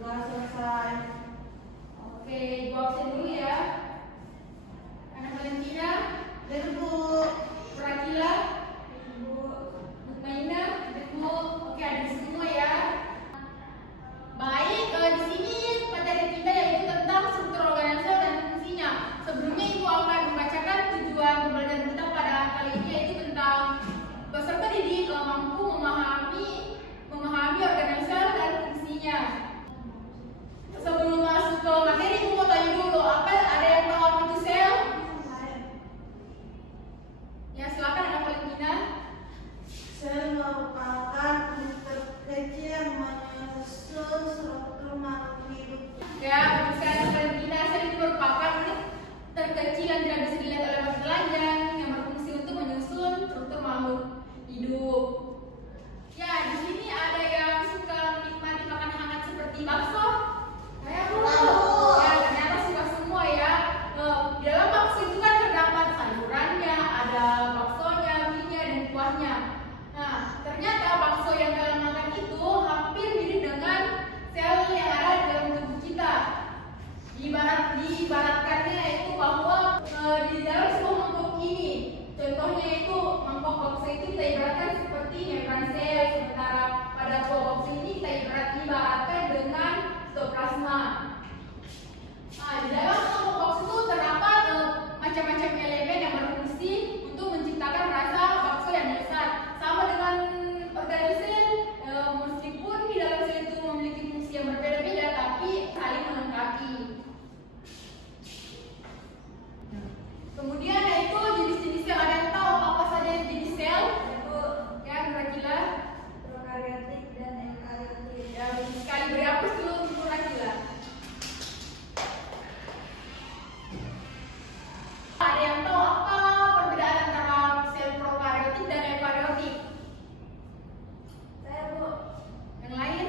Sudah selesai. Oke, ibu absen dulu ya. Anak Valentina dan Bu Pratila, Bu Mutmainah, dan Bu. Oke, ada semua ya. Baik, di sini materi kita yaitu tentang struktur organel dan fungsinya. Sebelumnya ibu akan membacakan tujuan pembelajaran kita pada kali ini, yaitu tentang peserta didik mampu memahami organel dan fungsinya. Sebelum masuk ke materi, ibu mau tanya dulu, ada yang tahu apa itu sel? Ya, silakan Anak Valentina. Sel merupakan unit terkecil yang menyusun struktur makhluk hidup. Ya, betul sekali Anak Valentina. Sel itu merupakan unit terkecil yang tidak bisa dilihat oleh mata telanjang yang berfungsi untuk menyusun struktur makhluk hidup. Ya, di sini ada yang suka menikmati makan hangat seperti bakso. Ya, ternyata suka semua ya. Di dalam bakso itu kan terdapat sayurannya, ada baksonya, mie-nya, dan kuahnya. Nah, ternyata bakso yang kalian makan itu hampir mirip dengan sel yang ada di dalam tubuh kita. Diibaratkannya itu bahwa di dalam sebuah mangkok ini, contohnya itu mangkok bakso itu kita ibaratkan seperti membran sel, sementara pada buah bakso ini kita ibaratkan dengan sitoplasma. Nah, di dalam mangkok bakso itu terdapat macam-macam elemen yang berfungsi untuk menciptakan rasa bakso yang lezat. Sama dengan organel sel, meskipun di dalam sel itu memiliki fungsi yang berbeda-beda, tapi saling melengkapi. Kemudian yaitu jenis-jenis sel. Ada yang tahu apa saja jenis sel? Ya, kira-kira Prokariotik dan eukariotik. ya, betul sekali. Beri apa dulu untuk kira-kira? Ada yang tahu apa perbedaan antara sel prokariotik dan eukariotik? Saya, Bu. Yang lain?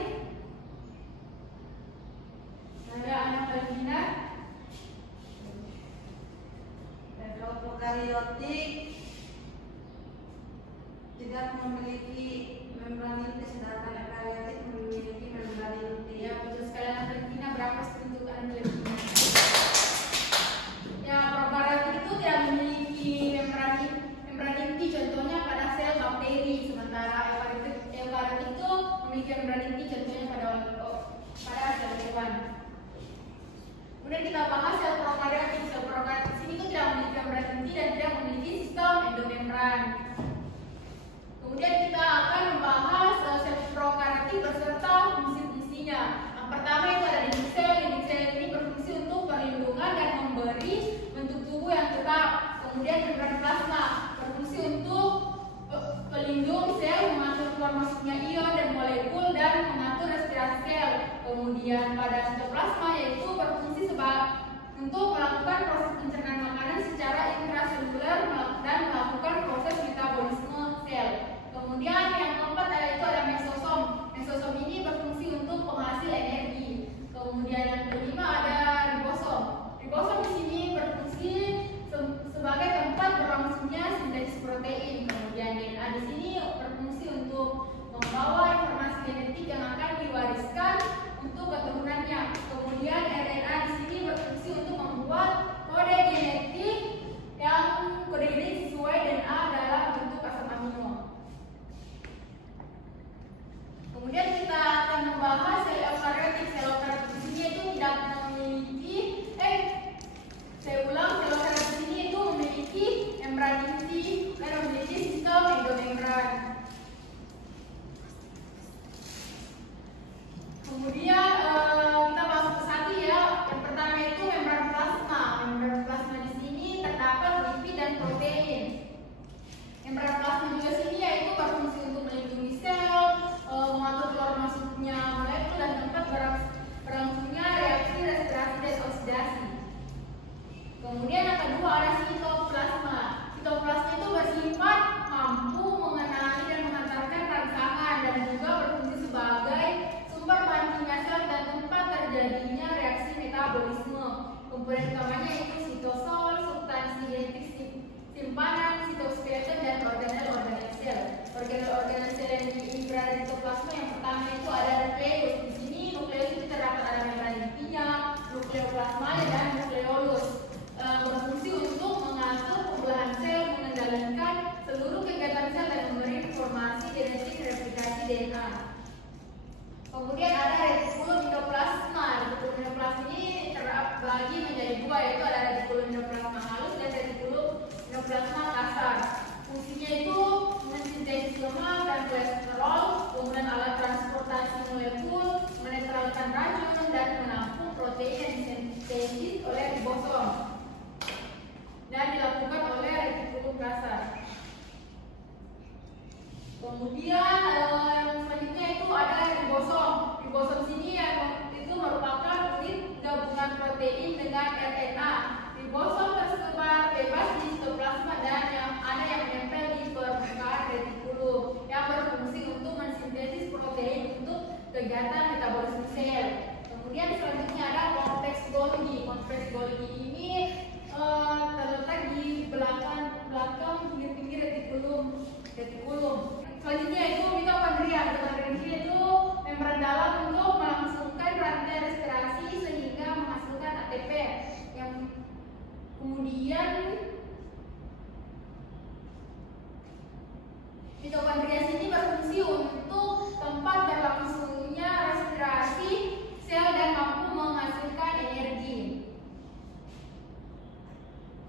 Ada Anak Valentina? Kalau prokariotik tidak memiliki membran inti, sedangkan eukariotik memiliki membran inti. Ya, betul sekali Anak Valentina. Berapa untuk Anak Valentina? Ya, prokariotik itu tidak memiliki membran inti, contohnya pada sel bakteri, sementara eukariotik itu memiliki membran inti, contohnya pada sel hewan. Kemudian kita bahas sel prokariotik. Sel prokariotik sini itu tidak memiliki membran inti dan tidak memiliki sistem endomembran. Kemudian kita akan membahas sel prokariotik beserta fungsi-fungsinya. Yang pertama itu ada dinding sel. Dinding sel ini berfungsi untuk perlindungan dan memberi bentuk tubuh yang tetap. Kemudian membran plasma berfungsi untuk pelindung sel, mengatur keluar masuknya ion dan molekul dan mengatur respirasi sel. Kemudian pada sitoplasma yaitu berfungsi untuk melakukan proses pencernaan makanan secara intraseluler dan melakukan proses metabolisme sel. Kemudian yang keempat yaitu ada mesosom. Mesosom ini berfungsi untuk penghasil energi. Kemudian yang kelima ada ribosom. Ribosom di sini berfungsi sebagai tempat berlangsungnya sintesis protein. Kemudian DNA di sini berfungsi untuk membawa informasi genetik yang akan diwariskan untuk keturunannya. Kemudian RNA di sini berfungsi untuk membuat kode genetik sesuai DNA dalam bentuk asam amino. Kemudian kita akan membahas sel eukariotik. Sel eukariotik di sini itu tidak memiliki sel eukariotik di sini itu memiliki membran inti dan memiliki sistem endomembran. Kemudian kita masuk ke satu ya. Yang pertama itu membran plasma. Membran plasma di sini terdapat lipid dan protein. Membran plasma juga sini yaitu berfungsi untuk melindungi sel, mengatur keluar masuknya molekul dan tempat berlangsungnya reaksi respirasi dan oksidasi. Kemudian yang kedua ada sitoplasma. Sitoplasma itu bersifat mampu mengenali dan mengantarkan rangsangan dan juga berfungsi sebagai sumber pancinnya metabolisme sel. Kemudian selanjutnya ada kompleks Golgi. Kompleks Golgi ini terletak di belakang pinggir-pinggir retikulum. Selanjutnya itu mitokondria. Mitokondria itu membran dalam untuk melangsungkan rantai respirasi sehingga menghasilkan ATP. Yang kemudian mitokondria sini berfungsi untuk tempat berlangsungnya respirasi sel dan mampu menghasilkan energi.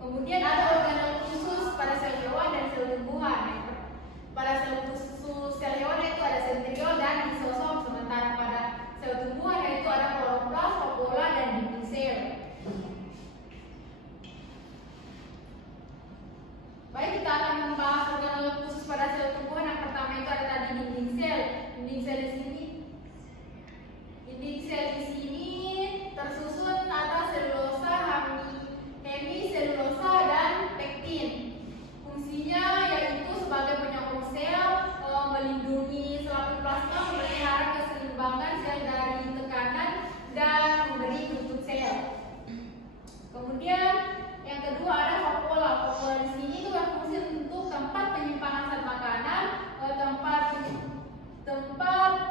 Kemudian ada organel khusus pada sel hewan dan sel tumbuhan. Pada sel khusus sel hewan itu ada sentriol dan lisosom, sementara pada sel tumbuhan itu ada kloroplas, vakuola, dan dinding sel. Baik, kita akan membahas organel khusus pada sel tumbuhan. Yang pertama itu ada tadi dinding sel. Dinding sel di sini tersusun atas selulosa, hemiselulosa, dan pektin. Fungsinya yaitu sebagai penyokong sel, melindungi selaput plasma, memelihara keseimbangan sel dari tekanan, dan memberi bentuk sel. Kemudian yang kedua ada vakuola. Vakuola di sini itu berfungsi untuk tempat penyimpanan zat makanan, tempat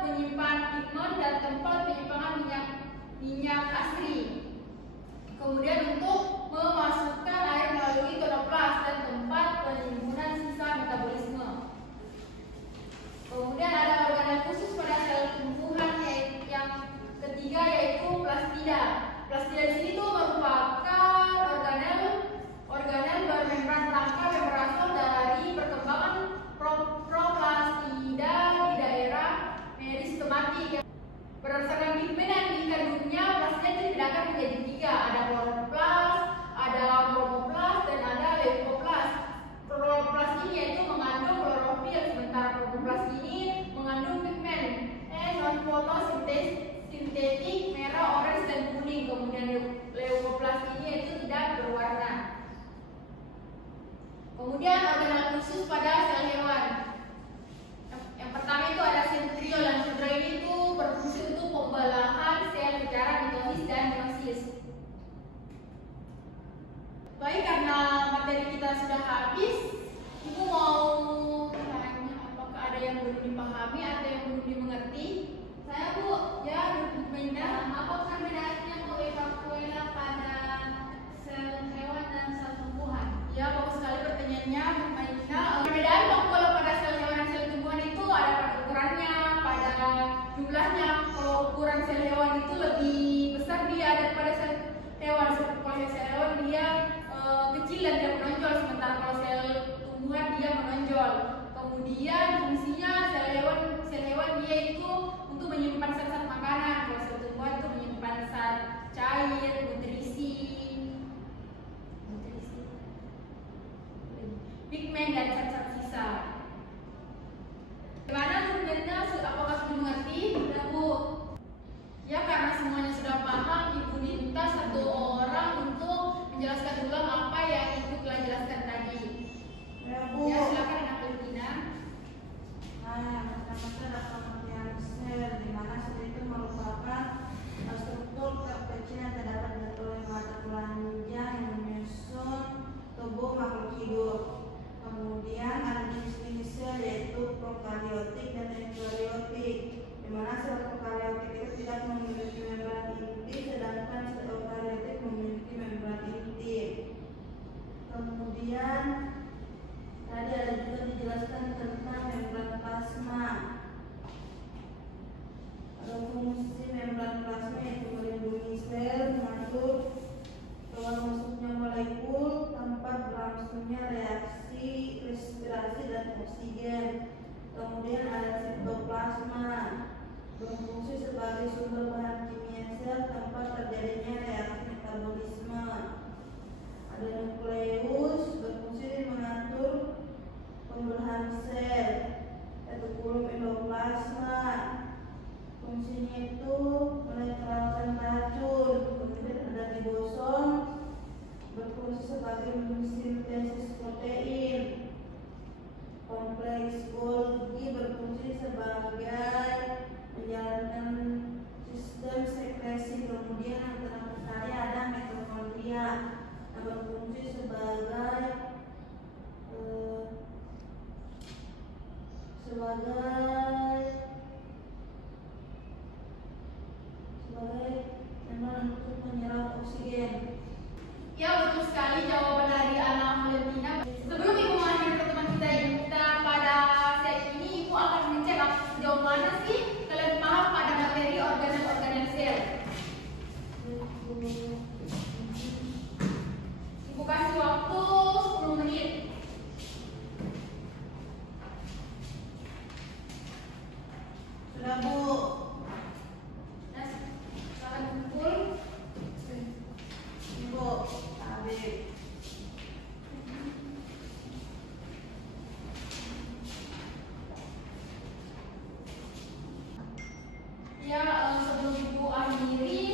penyimpan pigmen, dan tempat penyimpanan minyak asri. Kemudian untuk memasukkan air melalui tonoplas dan tempat penimbunan sisa metabolisme. Kemudian ada organel khusus pada sel tumbuhan yang ketiga yaitu plastida. Plastida di sini tuh merupakan organel bermembran rangka yang berasal dari perkembangan proplastida di daerah meristematik. Berdasarkan pigmen yang dikandungnya, plastida itu dibedakan menjadi tiga. Ada kloroplas, ada bromoplas, dan ada leukoplas. Kloroplas ini yaitu mengandung klorofil, sementara bromoplas ini mengandung pigmen fotosintetik merah, orange, dan kuning. Kemudian leukoplas ini yaitu tidak berwarna. Kemudian organel khusus pada sel hewan. Yang pertama itu ada sentriol. Yang sentriol ini itu berfungsi untuk pembelahan sel secara mitosis dan meiosis. Baik, karena materi kita sudah habis, Ibu mau tanya apakah ada yang belum dipahami atau yang belum dimengerti? Saya Bu, Ya, Bu Mainda. apakah bedanya Bu vakuola pada sel hewan dan sel tumbuhan? Ya, bagus sekali pertanyaannya, Bu Mainda. Perbedaan vakuola pada sel hewan dan sel tumbuhan itu ada pada ukurannya, pada jumlahnya. Kalau ukuran sel hewan itu lebih besar dia daripada sel hewan. Kalau sel hewan dia kecil dan tidak menonjol, sementara kalau sel tumbuhan dia menonjol. Kemudian fungsinya sel hewan dia itu untuk menyimpan zat-zat makanan. Kalau sel tumbuhan itu menyimpan zat cair, nutrisi, pigmen, dan zat-zat sisa. Gimana sebenarnya? Apakah sudah mengerti? Sudah Bu. Ya, karena semuanya sudah paham, Ibu minta satu orang untuk menjelaskan ulang apa yang Ibu telah jelaskan tadi. Ya Bu. Ya, silakan Anak Lina. Nah, yang pertama itu ada pengertian sel, di mana sel itu merupakan struktur terkecil yang terdapat di tulang mata telanjang yang menyusun tubuh makhluk hidup. Kemudian ada jenis-jenis sel yaitu prokariotik dan eukariotik, di mana sel prokariotik itu tidak memiliki membran inti, sedangkan sel eukariotik memiliki membran inti. Kemudian tadi ada juga dijelaskan tentang membran plasma. Ada fungsi membran plasma yaitu melindungi sel, mengatur keluar masuknya molekul, tempat berlangsungnya reaksi respirasi dan oksigen. Kemudian ada sitoplasma, berfungsi sebagai sumber bahan kimia sel, tempat terjadinya reaksi metabolisme. Ada nukleus, berfungsi mengatur pembelahan sel. Retikulum endoplasma, fungsinya itu menetralkan racun. Kemudian ada ribosom, berfungsi sebagai mensintesis protein. Kompleks Golgi berfungsi sebagai menjalankan baik dan untuk menyerap oksigen. Ya, betul sekali jawaban dari Ana Valentina. Sebelum Ibu mengakhiri pertemuan kita pada set ini, Ibu akan mengecek sejauh mana sih kalian paham pada materi organel-organel sel. Ibu kasih waktu 10 menit. Sudah, Bu. Nah, silakan kumpul. Ibu, adik. Ya, sebelum Ibu akhiri,